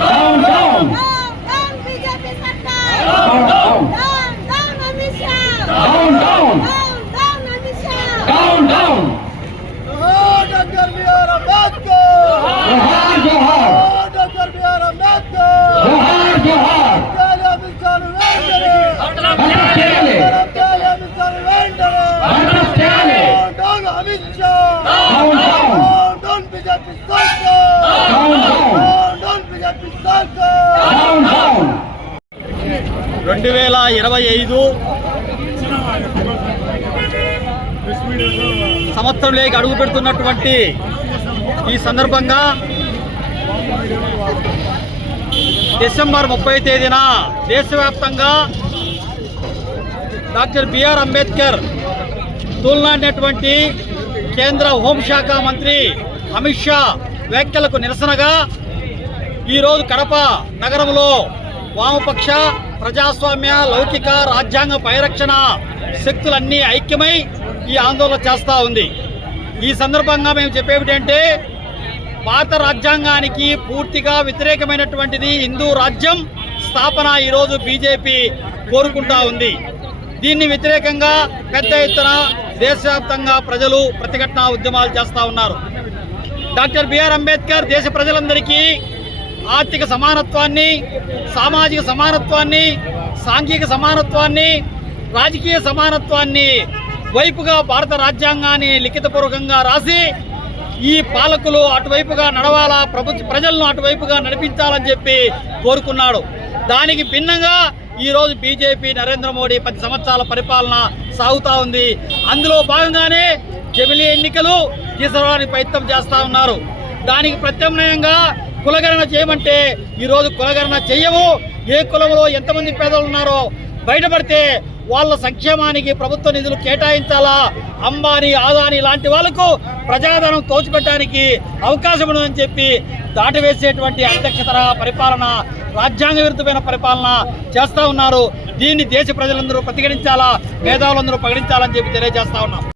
Down, down. రెండు వేల ఇరవై ఐదు సంవత్సరంలోకి అడుగు పెడుతున్నటువంటి ఈ సందర్భంగా డిసెంబర్ ముప్పై తేదీన దేశవ్యాప్తంగా డాక్టర్ బిఆర్ అంబేద్కర్ తూలనాడినటువంటి కేంద్ర హోంశాఖ మంత్రి అమిత్ షా వ్యాఖ్యలకు నిరసనగా ఈరోజు కడప నగరంలో వామపక్ష ప్రజాస్వామ్య లౌకిక రాజ్యాంగ పరిరక్షణ శక్తులన్నీ ఐక్యమై ఈ ఆందోళన చేస్తూ ఉంది. ఈ సందర్భంగా మేము చెప్పేమిటంటే భారత రాజ్యాంగానికి పూర్తిగా వ్యతిరేకమైనటువంటిది హిందూ రాజ్యం స్థాపన ఈరోజు బీజేపీ కోరుకుంటా ఉంది. దీన్ని వ్యతిరేకంగా పెద్ద ఎత్తున దేశవ్యాప్తంగా ప్రజలు ప్రతిఘటన ఉద్యమాలు చేస్తూ ఉన్నారు. డాక్టర్ బిఆర్ అంబేద్కర్ దేశ ప్రజలందరికీ ఆర్థిక సమానత్వాన్ని సామాజిక సమానత్వాన్ని సాంఘిక సమానత్వాన్ని రాజకీయ సమానత్వాన్ని వైపుగా భారత రాజ్యాంగాన్ని లిఖితపూర్వకంగా రాసి ఈ పాలకులు అటువైపుగా నడవాలా ప్రభుత్వ ప్రజలను అటువైపుగా నడిపించాలని చెప్పి కోరుకున్నాడు. దానికి భిన్నంగా ఈరోజు బీజేపీ నరేంద్ర మోడీ పది సంవత్సరాల పరిపాలన సాగుతూ ఉంది. అందులో భాగంగానే జమిలీ ఎన్నికలు తీసుకురావడానికి ప్రయత్నం చేస్తూ ఉన్నారు. దానికి ప్రత్యామ్నాయంగా కులగణన చేయమంటే ఈరోజు కులగణన చెయ్యము ఏ కులంలో ఎంతమంది పేదలు ఉన్నారో బయటపడితే వాళ్ళ సంక్షేమానికి ప్రభుత్వ నిధులు కేటాయించాలా? అంబానీ ఆదాని లాంటి వాళ్ళకు ప్రజాధనం తోచిపెట్టడానికి అవకాశం ఉండదని చెప్పి దాటివేసేటువంటి అధ్యక్షతర పరిపాలన రాజ్యాంగ విరుద్ధమైన పరిపాలన చేస్తూ ఉన్నారు. దీన్ని దేశ ప్రజలందరూ ప్రతిఘటించాలా? మేధావులందరూ ప్రకటించాలని చెప్పి తెలియజేస్తా ఉన్నాం.